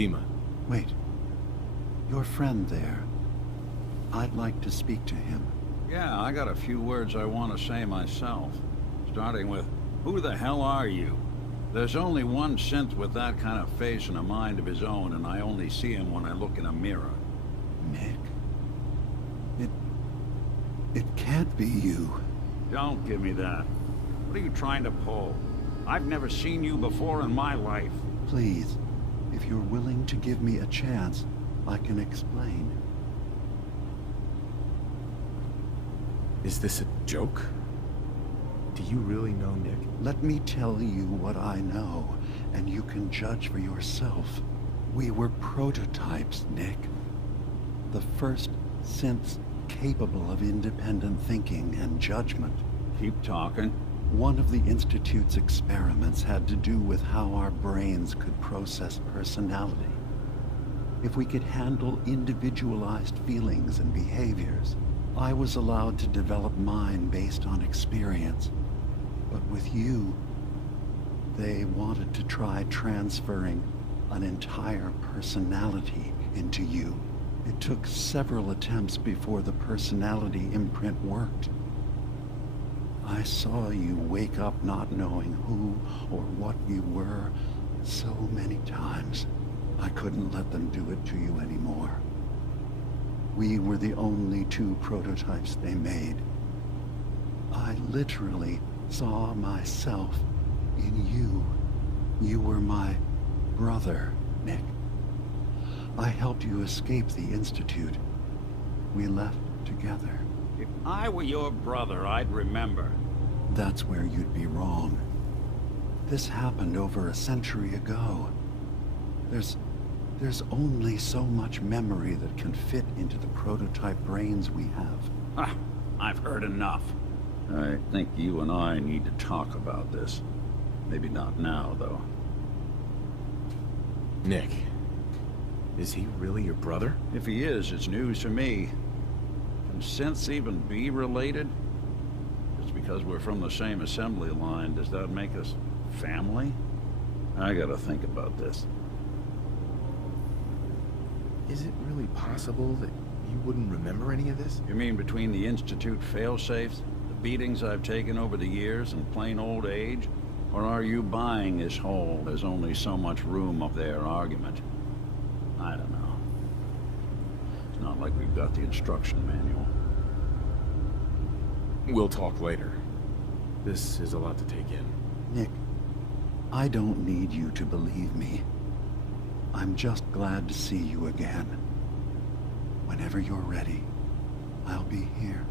DiMA. Wait. Your friend there. I'd like to speak to him. Yeah, I got a few words I want to say myself. Starting with, who the hell are you? There's only one synth with that kind of face and a mind of his own, and I only see him when I look in a mirror. Nick? It can't be you. Don't give me that. What are you trying to pull? I've never seen you before in my life. Please, if you're willing to give me a chance, I can explain. Is this a joke? Do you really know Nick? Let me tell you what I know, and you can judge for yourself. We were prototypes, Nick. The first synths capable of independent thinking and judgment. Keep talking. One of the Institute's experiments had to do with how our brains could process personality. If we could handle individualized feelings and behaviors, I was allowed to develop mine based on experience. But with you, they wanted to try transferring an entire personality into you. It took several attempts before the personality imprint worked. I saw you wake up not knowing who or what you were so many times. I couldn't let them do it to you anymore. We were the only two prototypes they made. I literally saw myself in you. You were my brother, Nick. I helped you escape the Institute. We left together. If I were your brother, I'd remember. That's where you'd be wrong. This happened over a century ago. There's only so much memory that can fit into the prototype brains we have. Ah, I've heard enough. I think you and I need to talk about this. Maybe not now, though. Nick, is he really your brother? If he is, it's news to me. Can synths even be related? Just because we're from the same assembly line, does that make us family? I gotta think about this. Is it really possible that you wouldn't remember any of this? You mean between the Institute failsafes, the beatings I've taken over the years, and plain old age? Or are you buying this whole "there's only so much room" of their argument? I don't know. It's not like we've got the instruction manual. We'll talk later. This is a lot to take in. Nick, I don't need you to believe me. I'm just glad to see you again. Whenever you're ready, I'll be here.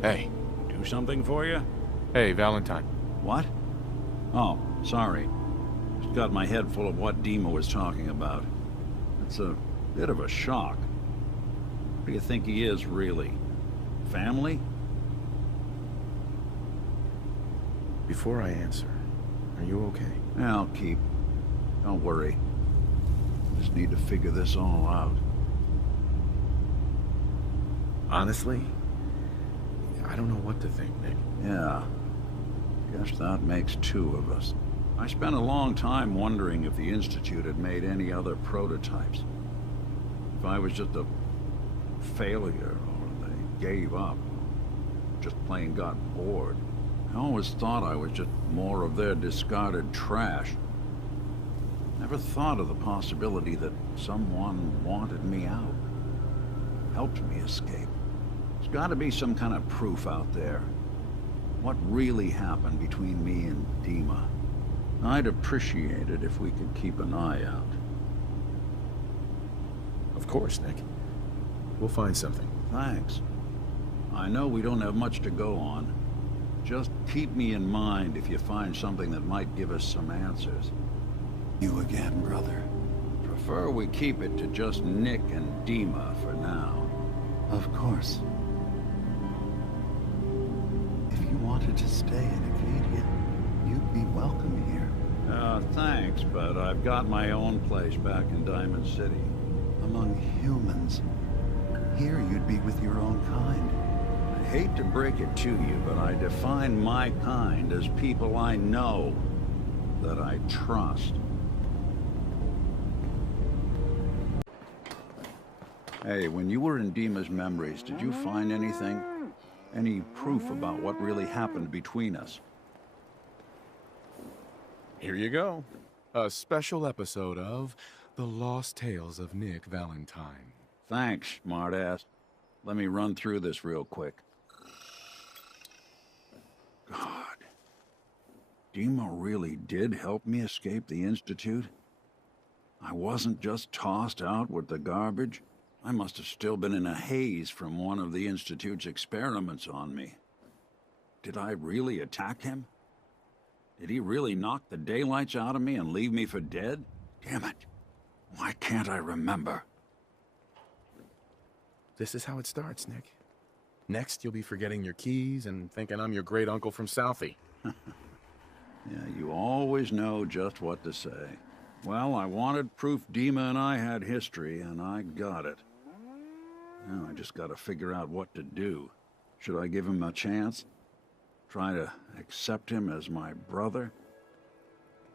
Hey. Do something for you? Hey, Valentine. What? Oh, sorry. Just got my head full of what DiMA was talking about. It's a bit of a shock. What do you think he is, really? Family? Before I answer, are you okay? I'll keep. Don't worry. Just need to figure this all out. Honestly, I don't know what to think, Nick. Yeah. Guess that makes two of us. I spent a long time wondering if the Institute had made any other prototypes. If I was just a failure, or they gave up, just plain got bored. I always thought I was just more of their discarded trash. Never thought of the possibility that someone wanted me out. Helped me escape. There's got to be some kind of proof out there. What really happened between me and DiMA? I'd appreciate it if we could keep an eye out. Of course, Nick. We'll find something. Thanks. I know we don't have much to go on. Just keep me in mind if you find something that might give us some answers. You again, brother. Prefer we keep it to just Nick and DiMA for now. Of course. If you wanted to stay in Acadia, you'd be welcome here. Thanks, but I've got my own place back in Diamond City. Among humans. Here you'd be with your own kind. hate to break it to you, but I define my kind as people I know, that I trust. Hey, when you were in DiMa's memories, did you find anything? Any proof about what really happened between us? Here you go. A special episode of The Lost Tales of Nick Valentine. Thanks, smartass. Let me run through this real quick. God. DiMa really did help me escape the Institute? I wasn't just tossed out with the garbage. I must have still been in a haze from one of the Institute's experiments on me. Did I really attack him? Did he really knock the daylights out of me and leave me for dead? Damn it. Why can't I remember? This is how it starts, Nick. Next, you'll be forgetting your keys and thinking I'm your great uncle from Southie. Yeah, you always know just what to say. Well, I wanted proof DiMa and I had history, and I got it. Now I just gotta figure out what to do. Should I give him a chance? Try to accept him as my brother?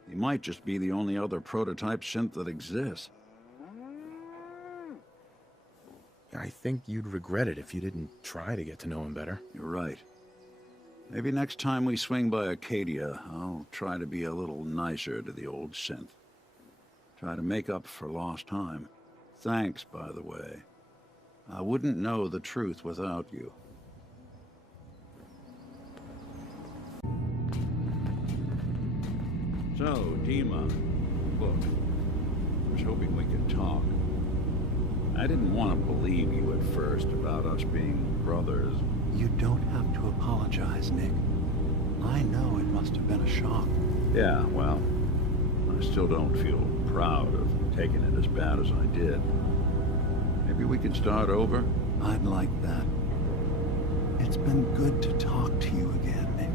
He might just be the only other prototype synth that exists. I think you'd regret it if you didn't try to get to know him better. You're right. Maybe next time we swing by Acadia, I'll try to be a little nicer to the old synth. Try to make up for lost time. Thanks, by the way. I wouldn't know the truth without you. So, DiMa, look, I was hoping we could talk. I didn't want to believe you at first about us being brothers. You don't have to apologize, Nick. I know it must have been a shock. Yeah, well, I still don't feel proud of taking it as bad as I did. Maybe we could start over? I'd like that. It's been good to talk to you again, Nick.